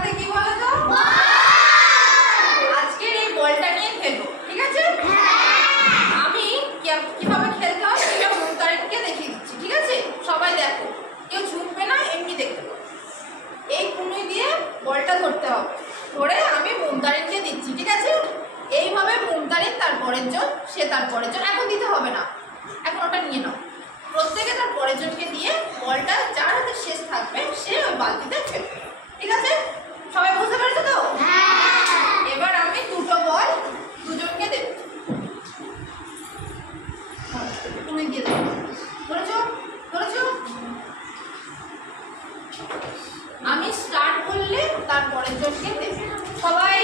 হাতে কি বলো তো? আজকের এই বলটা নিয়ে খেলবো, ঠিক আছে? আমি কিভাবে খেলতে হয় সেটা মুনতারিনকে দেখিয়ে দিচ্ছি, ঠিক আছে? সবাই দেখো, কেউ ছুটবে না, এমনি দেখতে পাবো। এই কুনুই দিয়ে বলটা ধরতে হবে, ধরে আমি মুনতারিনকে দিচ্ছি, ঠিক আছে? এইভাবে মুনতারিন তার পরের জন, সে তার পরের জন, এখন দিতে হবে না, এখন ওটা নিয়ে নাও। প্রত্যেকে তার পরের জনকে দিয়ে বলটা যার হাতে শেষ থাকবে সে ওই বালতিতে ফেলবে, ঠিক আছে? সবাই বুঝতে পেরেছো তো? এবার আমি দুটো বল দুজনকে দেব, তুমি দিয়ে দেবো। ধরেছো? ধরেছো? আমি স্টার্ট করলে তার পরের জনকে দেবে। সবাই